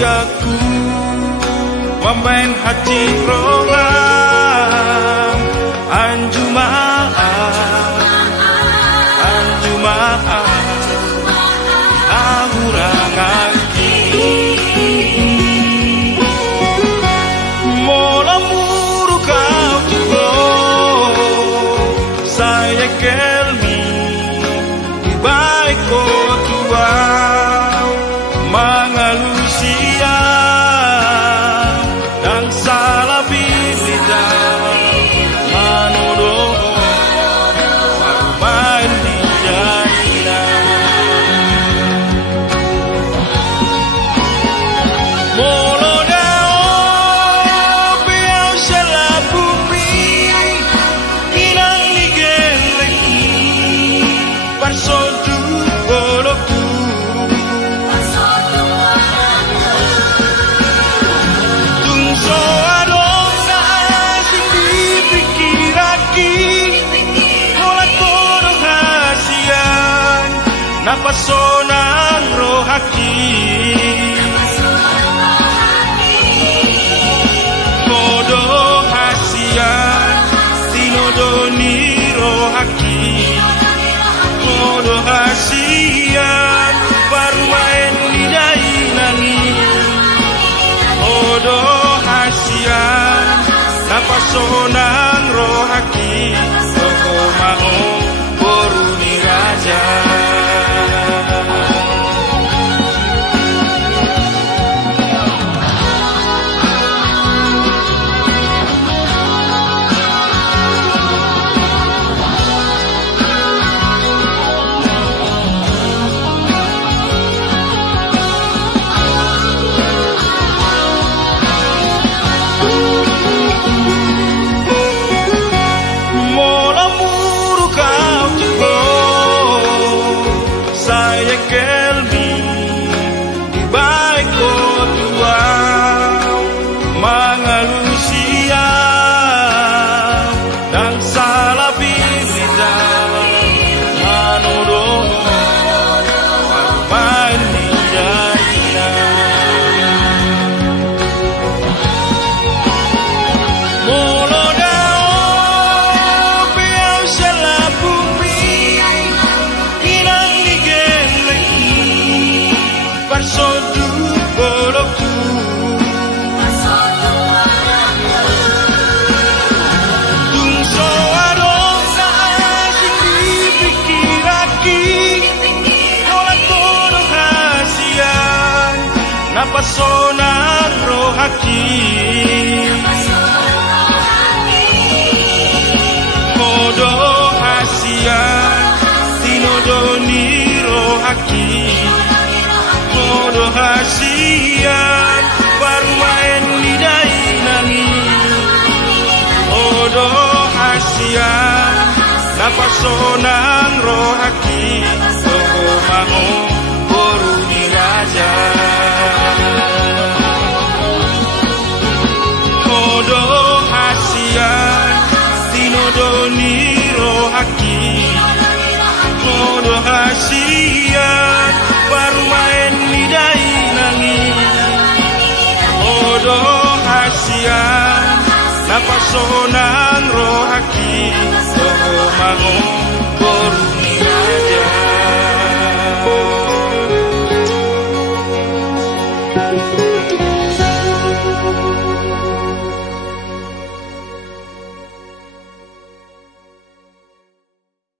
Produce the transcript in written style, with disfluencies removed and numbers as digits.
rahasiaku, pemain hati rohang, anjumaan, ahurang aki. Mola muru kau tuo, saya kelmi, baik kau tua, mengalusia dan salah pilih Manurung main di Napasonan rohaki, kodo hasian, tinodoni rohaki, kodo hasian, parumaen nidai nani, kodo hasian, napasonan rohaki, toko mau boruni raja. Napasonan rohaki, kodo hasian, tinodoni rohaki, kodo hasian, parumaen nidai nani, kodo hasian, napasonan rohaki, toko mau boruni raja. Kodo hasian, tinodoni rohaki, kodo hasian, parumaen nidai nangi, kodo hasian, napasonan rohaki, toko mau boruni raja.